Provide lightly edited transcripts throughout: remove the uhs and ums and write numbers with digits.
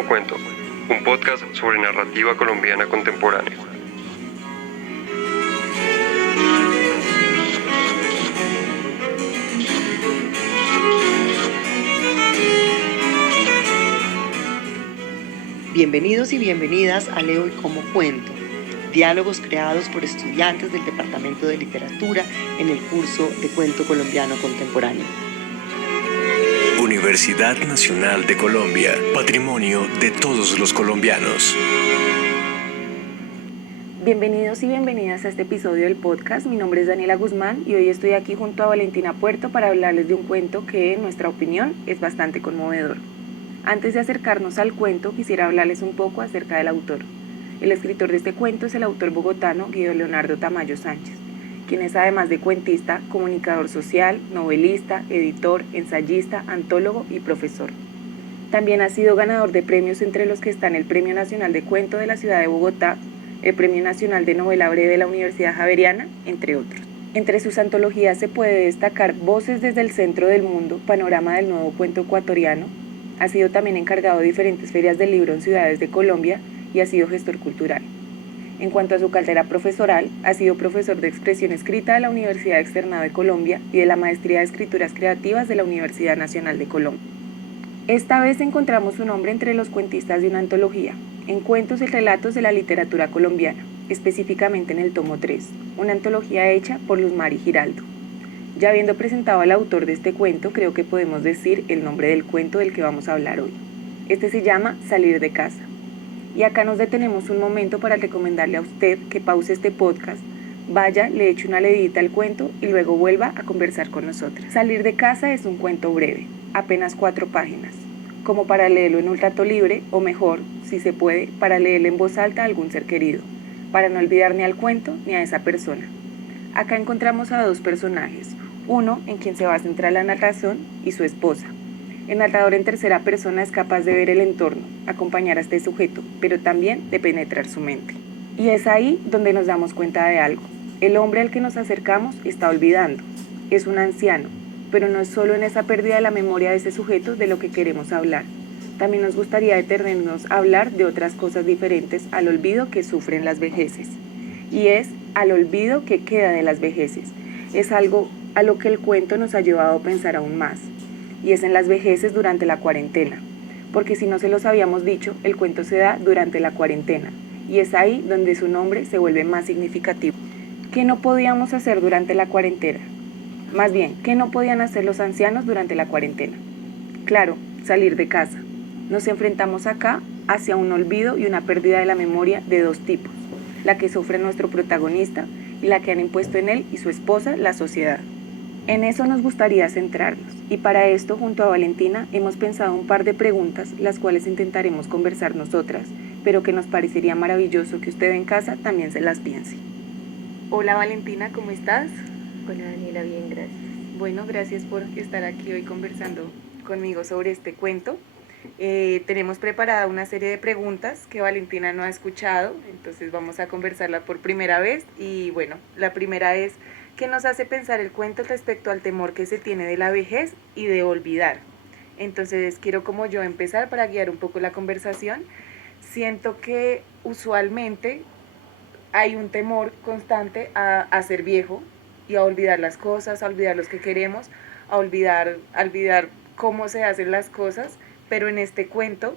como cuento, un podcast sobre narrativa colombiana contemporánea. Bienvenidos y bienvenidas a Leo y Como Cuento, diálogos creados por estudiantes del Departamento de Literatura en el curso de Cuento Colombiano Contemporáneo. Universidad Nacional de Colombia, patrimonio de todos los colombianos. Bienvenidos y bienvenidas a este episodio del podcast. Mi nombre es Daniela Guzmán y hoy estoy aquí junto a Valentina Puerto para hablarles de un cuento que, en nuestra opinión, es bastante conmovedor. Antes de acercarnos al cuento, quisiera hablarles un poco acerca del autor. El escritor de este cuento es el autor bogotano Guido Leonardo Tamayo Sánchez, quien es, además de cuentista, comunicador social, novelista, editor, ensayista, antólogo y profesor. También ha sido ganador de premios, entre los que están el Premio Nacional de Cuento de la Ciudad de Bogotá, el Premio Nacional de Novela Breve de la Universidad Javeriana, entre otros. Entre sus antologías se puede destacar Voces desde el Centro del Mundo, Panorama del Nuevo Cuento Ecuatoriano. Ha sido también encargado de diferentes ferias del libro en ciudades de Colombia y ha sido gestor cultural. En cuanto a su carrera profesoral, ha sido profesor de expresión escrita de la Universidad Externado de Colombia y de la Maestría de Escrituras Creativas de la Universidad Nacional de Colombia. Esta vez encontramos su nombre entre los cuentistas de una antología, en Cuentos y Relatos de la Literatura Colombiana, específicamente en el tomo 3, una antología hecha por Luz Mari Giraldo. Ya habiendo presentado al autor de este cuento, creo que podemos decir el nombre del cuento del que vamos a hablar hoy. Este se llama Salir de casa. Y acá nos detenemos un momento para recomendarle a usted que pause este podcast, vaya, le eche una leidita al cuento y luego vuelva a conversar con nosotras. Salir de casa es un cuento breve, apenas 4 páginas, como para leerlo en un rato libre, o mejor, si se puede, para leerlo en voz alta a algún ser querido, para no olvidar ni al cuento ni a esa persona. Acá encontramos a 2 personajes, uno en quien se va a centrar la narración y su esposa. El narrador en tercera persona es capaz de ver el entorno, acompañar a este sujeto, pero también de penetrar su mente. Y es ahí donde nos damos cuenta de algo. El hombre al que nos acercamos está olvidando. Es un anciano, pero no es solo en esa pérdida de la memoria de ese sujeto de lo que queremos hablar. También nos gustaría detenernos a hablar de otras cosas diferentes al olvido que sufren las vejeces. Y es al olvido que queda de las vejeces. Es algo a lo que el cuento nos ha llevado a pensar aún más. Y es en las vejeces durante la cuarentena. Porque si no se los habíamos dicho, el cuento se da durante la cuarentena. Y es ahí donde su nombre se vuelve más significativo. ¿Qué no podíamos hacer durante la cuarentena? Más bien, ¿qué no podían hacer los ancianos durante la cuarentena? Claro, salir de casa. Nos enfrentamos acá hacia un olvido y una pérdida de la memoria de 2 tipos. La que sufre nuestro protagonista y la que han impuesto en él y su esposa la sociedad. En eso nos gustaría centrarnos, y para esto, junto a Valentina, hemos pensado un par de preguntas, las cuales intentaremos conversar nosotras, pero que nos parecería maravilloso que usted en casa también se las piense. Hola Valentina, ¿cómo estás? Hola Daniela, bien, gracias. Bueno, gracias por estar aquí hoy conversando conmigo sobre este cuento. Tenemos preparada una serie de preguntas que Valentina no ha escuchado, entonces vamos a conversarla por primera vez. Y bueno, la primera es: ¿qué nos hace pensar el cuento respecto al temor que se tiene de la vejez y de olvidar? Entonces quiero como yo empezar para guiar un poco la conversación. Siento que usualmente hay un temor constante a ser viejo y a olvidar las cosas, a olvidar los que queremos, a olvidar cómo se hacen las cosas, pero en este cuento,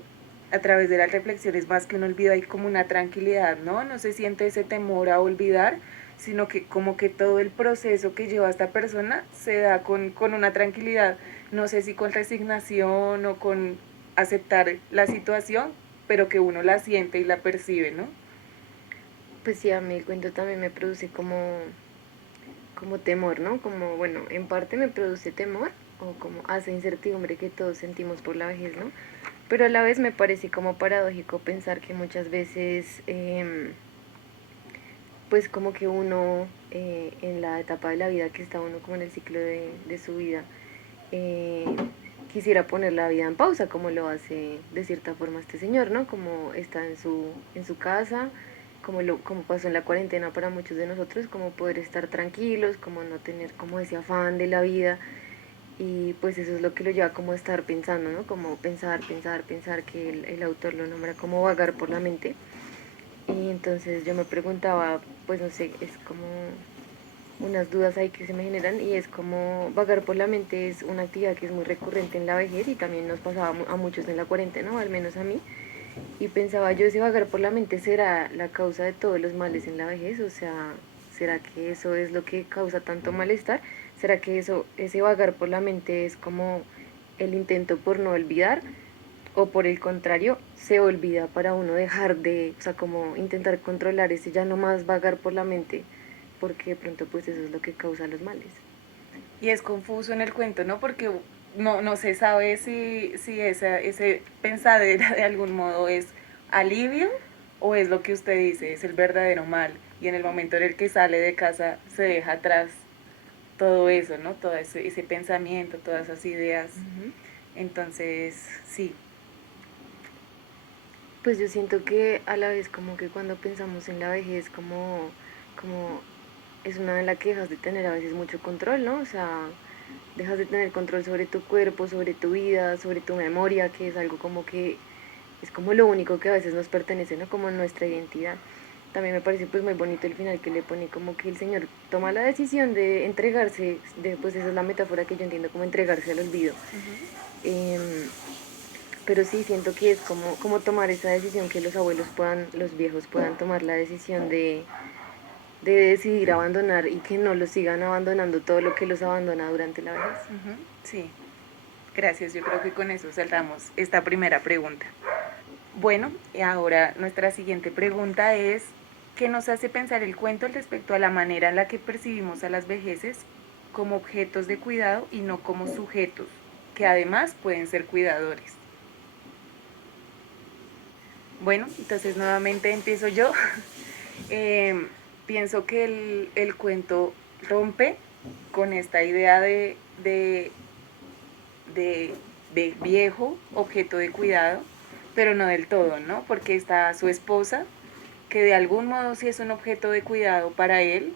a través de las reflexiones, más que un olvido, hay como una tranquilidad, ¿no? No se siente ese temor a olvidar, sino que como que todo el proceso que lleva esta persona se da con una tranquilidad, no sé si con resignación o con aceptar la situación, pero que uno la siente y la percibe, ¿no? Pues sí, a mí el cuento también me produce como temor, ¿no? Como, bueno, en parte me produce temor o como hace incertidumbre que todos sentimos por la vejez, ¿no? Pero a la vez me parece como paradójico pensar que muchas veces, pues como que uno, en la etapa de la vida que está uno como en el ciclo de su vida, eh, quisiera poner la vida en pausa, como lo hace de cierta forma este señor, ¿no? Como está en su casa, como pasó en la cuarentena para muchos de nosotros, como poder estar tranquilos, como no tener como ese afán de la vida. Y pues eso es lo que lo lleva como a estar pensando, ¿no? Como pensar, que el autor lo nombra como vagar por la mente. Y entonces yo me preguntaba, pues no sé, es como unas dudas ahí que se me generan, y es como vagar por la mente es una actividad que es muy recurrente en la vejez y también nos pasaba a muchos en la cuarentena, ¿no? Al menos a mí. Y pensaba yo, ese vagar por la mente será la causa de todos los males en la vejez, o sea, ¿será que eso es lo que causa tanto malestar? ¿Será que ese vagar por la mente es como el intento por no olvidar? O por el contrario, se olvida para uno dejar de, o sea, como intentar controlar ese ya no más vagar por la mente, porque de pronto pues eso es lo que causa los males. Y es confuso en el cuento, ¿no? Porque no se sabe si ese pensadera de algún modo es alivio o es lo que usted dice, es el verdadero mal. Y en el momento en el que sale de casa se deja atrás todo eso, ¿no? Todo ese pensamiento, todas esas ideas. Entonces, sí. Pues yo siento que a la vez como que cuando pensamos en la vejez como es una de las que dejas de tener a veces mucho control, ¿no? O sea, dejas de tener control sobre tu cuerpo, sobre tu vida, sobre tu memoria, que es algo como que es como lo único que a veces nos pertenece, ¿no? Como nuestra identidad. También me parece pues muy bonito el final que le pone como que el Señor toma la decisión de entregarse, pues esa es la metáfora que yo entiendo como entregarse al olvido. Pero sí siento que es como tomar esa decisión, que los viejos puedan tomar la decisión de decidir abandonar y que no los sigan abandonando todo lo que los abandona durante la vejez. Sí, gracias. Yo creo que con eso cerramos esta primera pregunta. Bueno, y ahora nuestra siguiente pregunta es, ¿qué nos hace pensar el cuento respecto a la manera en la que percibimos a las vejeces como objetos de cuidado y no como sujetos, que además pueden ser cuidadores? Bueno, entonces nuevamente empiezo yo. Pienso que el cuento rompe con esta idea de viejo objeto de cuidado, pero no del todo, ¿no? Porque está su esposa, que de algún modo sí es un objeto de cuidado para él,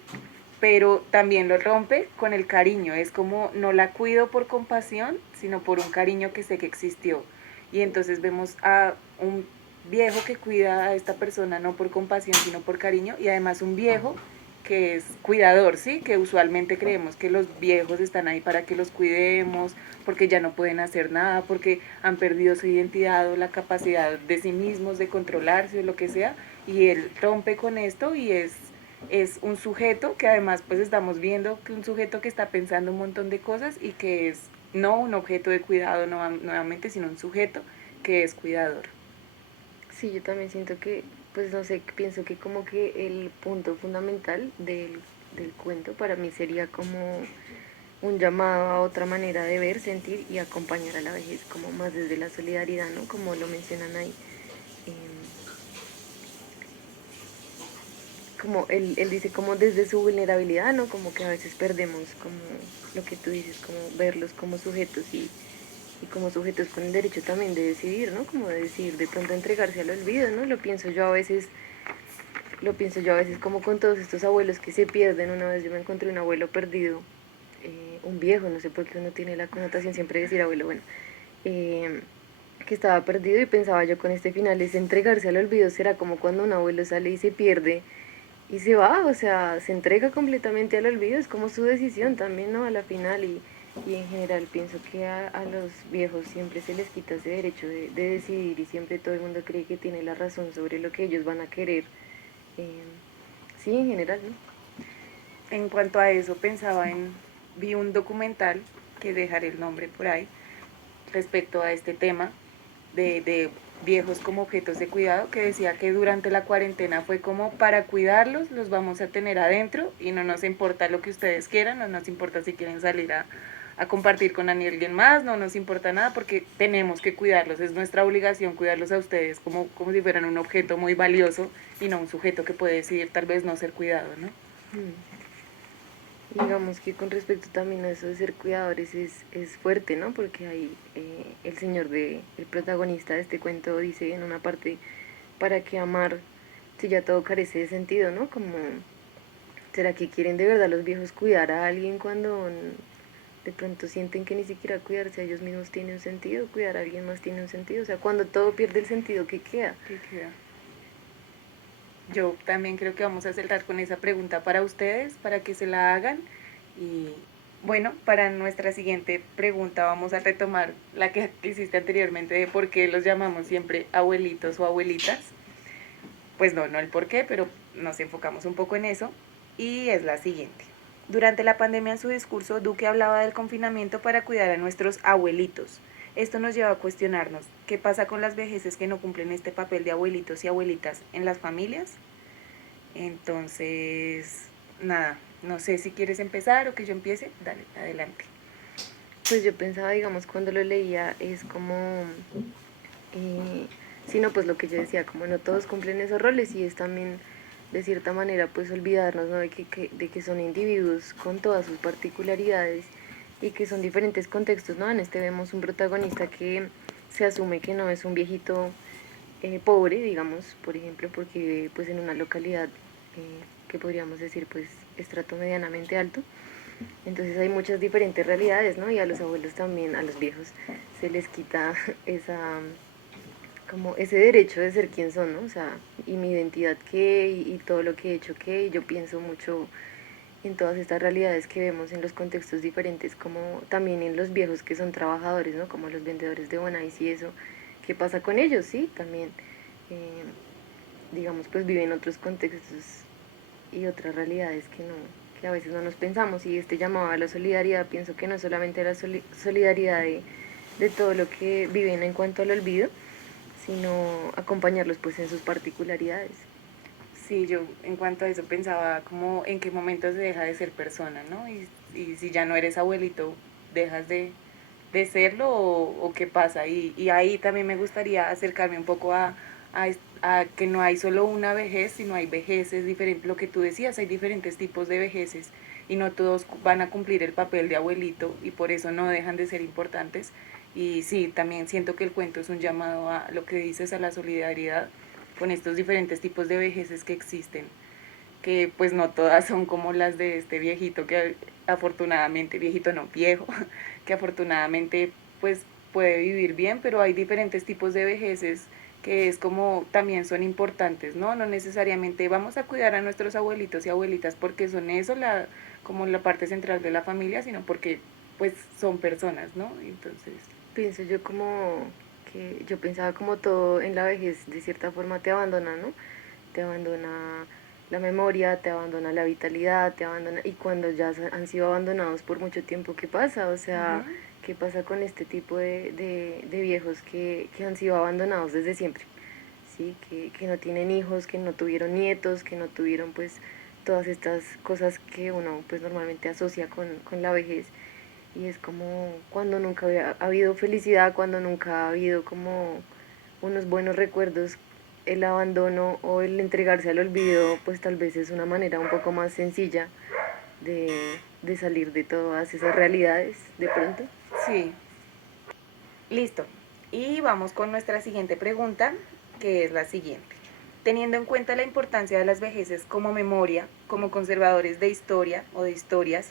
pero también lo rompe con el cariño. Es como no la cuido por compasión, sino por un cariño que sé que existió. Y entonces vemos a un viejo que cuida a esta persona no por compasión, sino por cariño, y además un viejo que es cuidador, ¿sí? Que usualmente creemos que los viejos están ahí para que los cuidemos, porque ya no pueden hacer nada, porque han perdido su identidad o la capacidad de sí mismos de controlarse o lo que sea, y él rompe con esto y es un sujeto que además pues estamos viendo que un sujeto que está pensando un montón de cosas y que es no un objeto de cuidado nuevamente, sino un sujeto que es cuidador. Sí, yo también siento que, pues no sé, pienso que como que el punto fundamental del cuento para mí sería como un llamado a otra manera de ver, sentir y acompañar a la vejez, como más desde la solidaridad, ¿no? Como lo mencionan ahí. Como él dice como desde su vulnerabilidad, ¿no? Como que a veces perdemos como lo que tú dices, como verlos como sujetos y como sujetos con el derecho también de decidir, ¿no? Como de decir, de pronto entregarse al olvido, ¿no? Lo pienso yo a veces como con todos estos abuelos que se pierden. Una vez yo me encontré un abuelo perdido, un viejo, no sé por qué uno tiene la connotación siempre de decir abuelo, bueno, que estaba perdido, y pensaba yo con este final, es entregarse al olvido, será como cuando un abuelo sale y se pierde y se va, o sea, se entrega completamente al olvido, es como su decisión también, ¿no? A la final, y en general pienso que a los viejos siempre se les quita ese derecho de decidir, y siempre todo el mundo cree que tiene la razón sobre lo que ellos van a querer. Sí, en general, ¿no? En cuanto a eso vi un documental que dejaré el nombre por ahí respecto a este tema de viejos como objetos de cuidado, que decía que durante la cuarentena fue como para cuidarlos, los vamos a tener adentro y no nos importa lo que ustedes quieran, no nos importa si quieren salir a compartir con alguien más, no nos importa nada porque tenemos que cuidarlos, es nuestra obligación cuidarlos a ustedes como si fueran un objeto muy valioso y no un sujeto que puede decidir tal vez no ser cuidado, ¿no? Digamos que con respecto también a eso de ser cuidadores es fuerte, ¿no? Porque ahí el protagonista de este cuento dice en una parte, ¿para qué amar si ya todo carece de sentido, ¿no? Como, ¿será que quieren de verdad los viejos cuidar a alguien cuando de pronto sienten que ni siquiera cuidarse a ellos mismos tiene un sentido, cuidar a alguien más tiene un sentido. O sea, cuando todo pierde el sentido, ¿qué queda? ¿Qué queda? Yo también creo que vamos a cerrar con esa pregunta para ustedes, para que se la hagan. Y bueno, para nuestra siguiente pregunta vamos a retomar la que hiciste anteriormente de por qué los llamamos siempre abuelitos o abuelitas. Pues no el por qué, pero nos enfocamos un poco en eso. Y es la siguiente. Durante la pandemia en su discurso, Duque hablaba del confinamiento para cuidar a nuestros abuelitos. Esto nos lleva a cuestionarnos, ¿qué pasa con las vejeces que no cumplen este papel de abuelitos y abuelitas en las familias? Entonces, nada, no sé si quieres empezar o que yo empiece. Dale, adelante. Pues yo pensaba, digamos, cuando lo leía, es como, sino pues lo que yo decía, como no todos cumplen esos roles y es también, de cierta manera, pues olvidarnos, ¿no? de que son individuos con todas sus particularidades y que son diferentes contextos, ¿no? En este vemos un protagonista que se asume que no es un viejito pobre, digamos, por ejemplo, porque vive pues en una localidad que podríamos decir pues estrato medianamente alto. Entonces hay muchas diferentes realidades, ¿no? Y a los abuelos también, a los viejos, se les quita esa, como ese derecho de ser quien son, ¿no? O sea, y mi identidad qué, y todo lo que he hecho qué, y yo pienso mucho en todas estas realidades que vemos en los contextos diferentes, como también en los viejos que son trabajadores, ¿no? Como los vendedores de Bonais y eso, ¿qué pasa con ellos? Sí, también, digamos, pues viven otros contextos y otras realidades que a veces no nos pensamos. Y este llamado a la solidaridad, pienso que no solamente la solidaridad de todo lo que viven en cuanto al olvido, sino acompañarlos pues en sus particularidades. Sí, yo en cuanto a eso pensaba como en qué momento se deja de ser persona, ¿no? Y si ya no eres abuelito, dejas de serlo o qué pasa. Y ahí también me gustaría acercarme un poco a que no hay solo una vejez, sino hay vejeces diferentes. Lo que tú decías, hay diferentes tipos de vejeces y no todos van a cumplir el papel de abuelito y por eso no dejan de ser importantes. Y sí, también siento que el cuento es un llamado a lo que dices, a la solidaridad con estos diferentes tipos de vejeces que existen, que pues no todas son como las de este viejito que afortunadamente, viejito no, viejo, que afortunadamente pues puede vivir bien, pero hay diferentes tipos de vejeces que es como también son importantes, ¿no? No necesariamente vamos a cuidar a nuestros abuelitos y abuelitas porque son eso, como la parte central de la familia, sino porque pues son personas, ¿no? Entonces, Pienso yo como que yo pensaba como todo en la vejez de cierta forma te abandona, ¿no? Te abandona la memoria, te abandona la vitalidad, te abandona, y cuando ya han sido abandonados por mucho tiempo, ¿qué pasa? O sea, ¿qué pasa con este tipo de viejos que han sido abandonados desde siempre? ¿Sí? Que no tienen hijos, que no tuvieron nietos, que no tuvieron pues todas estas cosas que uno pues normalmente asocia con la vejez. Y es como cuando nunca ha habido felicidad, cuando nunca ha habido como unos buenos recuerdos, el abandono o el entregarse al olvido, pues tal vez es una manera un poco más sencilla de salir de todas esas realidades de pronto. sí, listo. Y vamos con nuestra siguiente pregunta, que es la siguiente. Teniendo en cuenta la importancia de las vejeces como memoria, como conservadores de historia o de historias,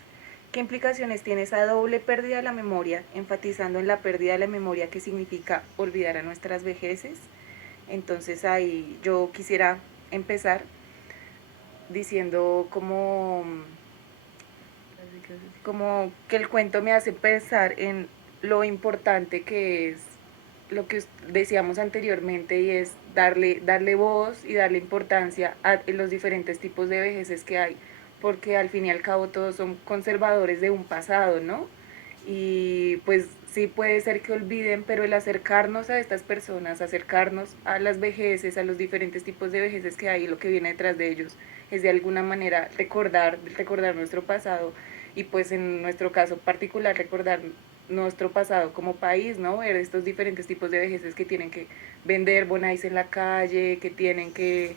¿qué implicaciones tiene esa doble pérdida de la memoria, enfatizando en la pérdida de la memoria que significa olvidar a nuestras vejeces? Entonces ahí yo quisiera empezar diciendo como que el cuento me hace pensar en lo importante que es lo que decíamos anteriormente y es darle voz y darle importancia a los diferentes tipos de vejeces que hay, porque al fin y al cabo todos son conservadores de un pasado, ¿no? Y pues sí puede ser que olviden, pero el acercarnos a estas personas, acercarnos a las vejeces, a los diferentes tipos de vejeces que hay y lo que viene detrás de ellos, es de alguna manera recordar nuestro pasado y pues en nuestro caso particular recordar nuestro pasado como país, ¿no? Ver estos diferentes tipos de vejeces que tienen que vender bonais en la calle, que tienen que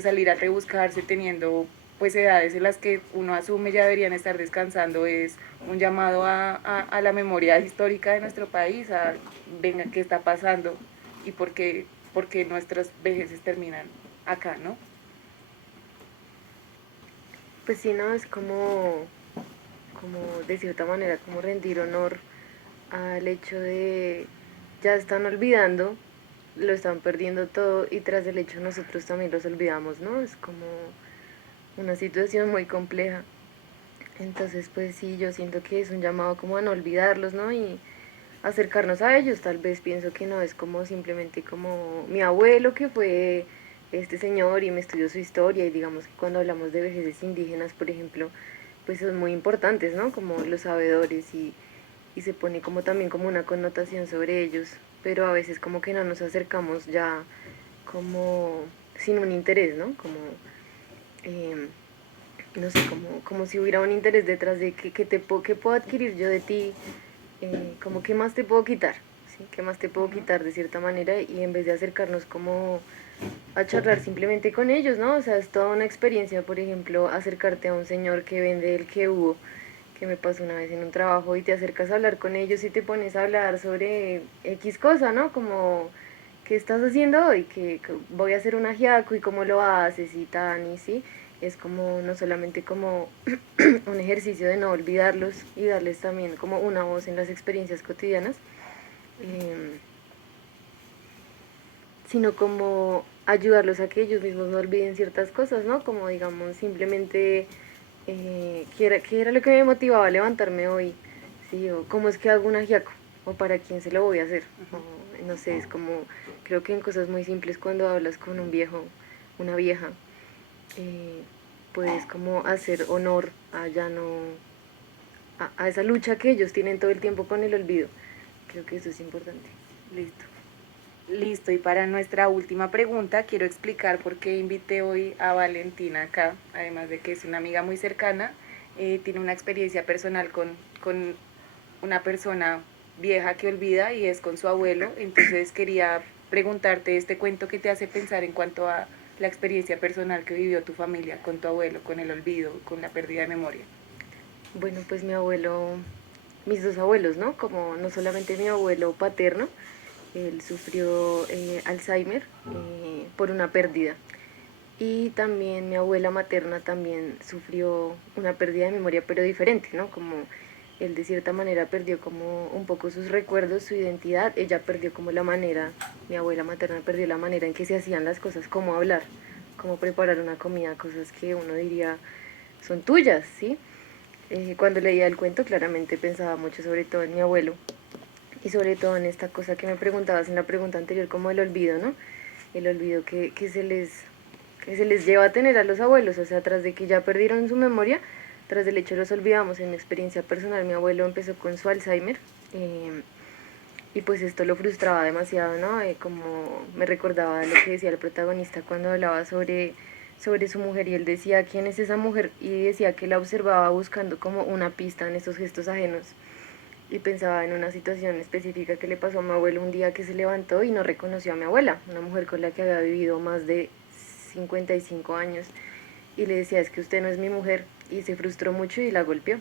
salir a rebuscarse teniendo pues edades en las que uno asume ya deberían estar descansando, es un llamado a la memoria histórica de nuestro país, a venga, ¿qué está pasando? Y por qué nuestras vejeces terminan acá, ¿no? Pues sí, no, es como de cierta manera como rendir honor al hecho de ya están olvidando, lo están perdiendo todo y tras el hecho nosotros también los olvidamos, ¿no? Es como una situación muy compleja. Entonces pues sí, yo siento que es un llamado como a no olvidarlos, ¿no? Y acercarnos a ellos. Tal vez pienso que no es como simplemente como mi abuelo que fue este señor y me estudió su historia, y digamos que cuando hablamos de vejeces indígenas, por ejemplo, pues son muy importantes, ¿no? Como los sabedores, y se pone como también como una connotación sobre ellos, pero a veces como que no nos acercamos ya como sin un interés, ¿no? Como, no sé, como si hubiera un interés detrás de qué puedo adquirir yo de ti, como qué más te puedo quitar, ¿sí? ¿Qué más te puedo quitar de cierta manera? Y en vez de acercarnos como a charlar simplemente con ellos, ¿no? O sea, es toda una experiencia, por ejemplo, acercarte a un señor que vende el que hubo, que me pasó una vez en un trabajo, y te acercas a hablar con ellos y te pones a hablar sobre X cosa, ¿no? Como, ¿qué estás haciendo hoy? Que voy a hacer un ajiaco y cómo lo haces y tan, y sí. Es como, no solamente como un ejercicio de no olvidarlos y darles también como una voz en las experiencias cotidianas, sino como ayudarlos a que ellos mismos no olviden ciertas cosas, ¿no? Como digamos, simplemente, ¿qué era lo que me motivaba a levantarme hoy? Sí, o cómo es que hago un ajiaco, o para quién se lo voy a hacer. O, no sé, es como, creo que en cosas muy simples cuando hablas con un viejo, una vieja, puedes como hacer honor a ya no, a esa lucha que ellos tienen todo el tiempo con el olvido. Creo que eso es importante. Listo. Listo, y para nuestra última pregunta quiero explicar por qué invité hoy a Valentina acá, además de que es una amiga muy cercana, tiene una experiencia personal con una persona vieja que olvida y es con su abuelo. Entonces quería preguntarte este cuento que te hace pensar en cuanto a la experiencia personal que vivió tu familia con tu abuelo, con el olvido, con la pérdida de memoria. Bueno, pues mi abuelo, mis dos abuelos, ¿no? Como no solamente mi abuelo paterno, él sufrió Alzheimer por una pérdida. Y también mi abuela materna también sufrió una pérdida de memoria, pero diferente, ¿no? Como él de cierta manera perdió como un poco sus recuerdos, su identidad. Ella perdió como la manera, mi abuela materna perdió la manera en que se hacían las cosas, cómo hablar, cómo preparar una comida, cosas que uno diría son tuyas, ¿sí? Cuando leía el cuento claramente pensaba mucho sobre todo en mi abuelo, y sobre todo en esta cosa que me preguntabas en la pregunta anterior, como el olvido, ¿no? El olvido que se les lleva a tener a los abuelos, o sea, tras de que ya perdieron su memoria, tras del hecho los olvidamos. En mi experiencia personal, mi abuelo empezó con su Alzheimer, y pues esto lo frustraba demasiado, ¿no? Como me recordaba lo que decía el protagonista cuando hablaba sobre su mujer, y él decía, ¿quién es esa mujer? Y decía que la observaba buscando como una pista en esos gestos ajenos. Y pensaba en una situación específica que le pasó a mi abuelo un día, que se levantó y no reconoció a mi abuela, una mujer con la que había vivido más de 55 años, y le decía, es que usted no es mi mujer, y se frustró mucho y la golpeó.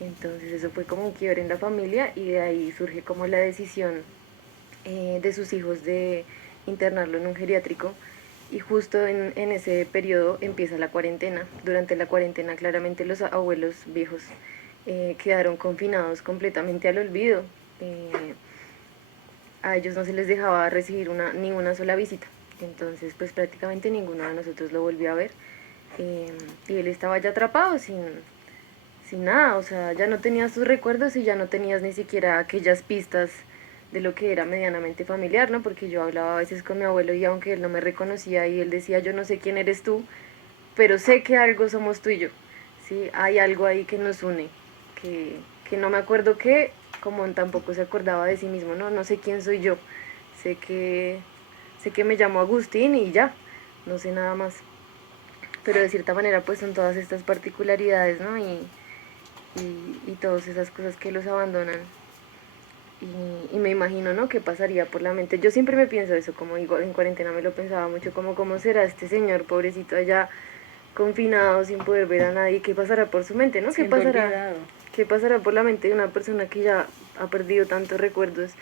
Entonces eso fue como un quiebre en la familia, y de ahí surge como la decisión de sus hijos de internarlo en un geriátrico. Y justo en ese periodo empieza la cuarentena. Durante la cuarentena claramente los abuelos viejos quedaron confinados completamente al olvido. A ellos no se les dejaba recibir ni una sola visita. Entonces pues prácticamente ninguno de nosotros lo volvió a ver. Y él estaba ya atrapado sin nada, o sea, ya no tenías tus recuerdos y ya no tenías ni siquiera aquellas pistas de lo que era medianamente familiar, ¿no? Porque yo hablaba a veces con mi abuelo, y aunque él no me reconocía y él decía, yo no sé quién eres tú, pero sé que algo somos tú y yo, ¿sí? Hay algo ahí que nos une, que no me acuerdo qué, como tampoco se acordaba de sí mismo, ¿no? No sé quién soy yo, sé que me llamo Agustín y ya, no sé nada más. Pero de cierta manera pues son todas estas particularidades, ¿no? Y todas esas cosas que los abandonan. Y me imagino, ¿no? ¿Qué pasaría por la mente? Yo siempre me pienso eso, como digo, en cuarentena me lo pensaba mucho, como cómo será este señor pobrecito allá confinado sin poder ver a nadie, ¿qué pasará por su mente, ¿no? Siendo olvidado. ¿Qué pasará por la mente de una persona que ya ha perdido tantos recuerdos?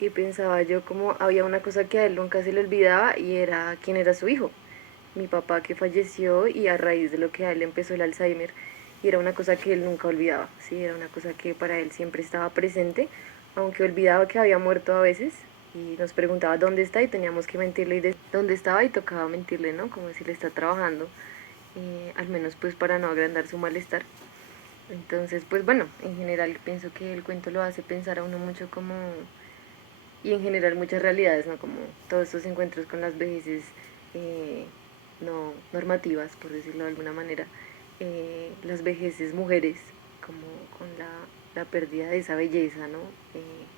Y pensaba yo como había una cosa que a él nunca se le olvidaba, y era quién era su hijo, mi papá, que falleció y a raíz de lo que a él empezó el Alzheimer. y era una cosa que él nunca olvidaba, ¿sí? Era una cosa que para él siempre estaba presente, aunque olvidaba que había muerto a veces y nos preguntaba dónde está y teníamos que mentirle y dónde estaba y tocaba mentirle, ¿no? Como si le está trabajando, al menos pues para no agrandar su malestar. Entonces, pues bueno, en general pienso que el cuento lo hace pensar a uno mucho como, y en general muchas realidades, ¿no? Como todos estos encuentros con las vejeces no normativas, por decirlo de alguna manera, las vejeces mujeres, como con la pérdida de esa belleza, ¿no?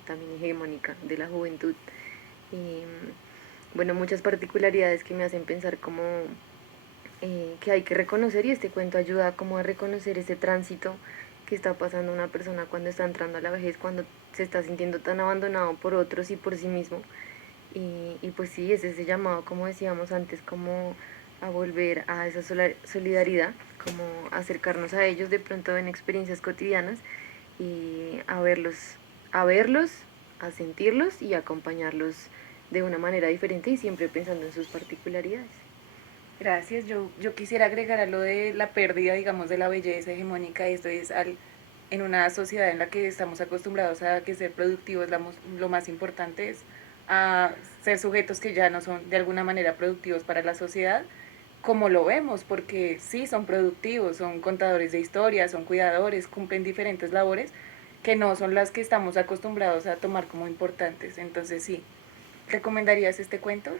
También hegemónica de la juventud. Y bueno, muchas particularidades que me hacen pensar como que hay que reconocer, y este cuento ayuda como a reconocer ese tránsito que está pasando una persona cuando está entrando a la vejez, cuando se está sintiendo tan abandonado por otros y por sí mismo. Y pues sí, es ese llamado, como decíamos antes, como a volver a esa solidaridad, como acercarnos a ellos de pronto en experiencias cotidianas y a verlos, a sentirlos y a acompañarlos de una manera diferente y siempre pensando en sus particularidades. Gracias. Yo quisiera agregar a lo de la pérdida, digamos, de la belleza hegemónica. Esto es en una sociedad en la que estamos acostumbrados a que ser productivos lo más importante es a ser sujetos que ya no son de alguna manera productivos para la sociedad, como lo vemos, porque sí son productivos, son contadores de historias, son cuidadores, cumplen diferentes labores que no son las que estamos acostumbrados a tomar como importantes. Entonces sí, ¿recomendarías este cuento?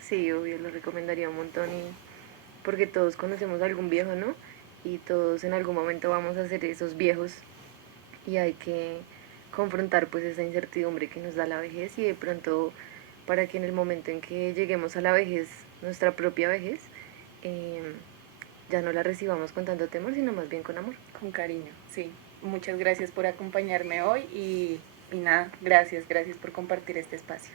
Sí, obvio, lo recomendaría un montón y porque todos conocemos a algún viejo, ¿no? Y todos en algún momento vamos a ser esos viejos y hay que confrontar pues esa incertidumbre que nos da la vejez y de pronto para que en el momento en que lleguemos a la vejez, nuestra propia vejez, eh, ya no la recibamos con tanto temor, sino más bien con amor. Con cariño, sí. Muchas gracias por acompañarme hoy y nada, gracias por compartir este espacio.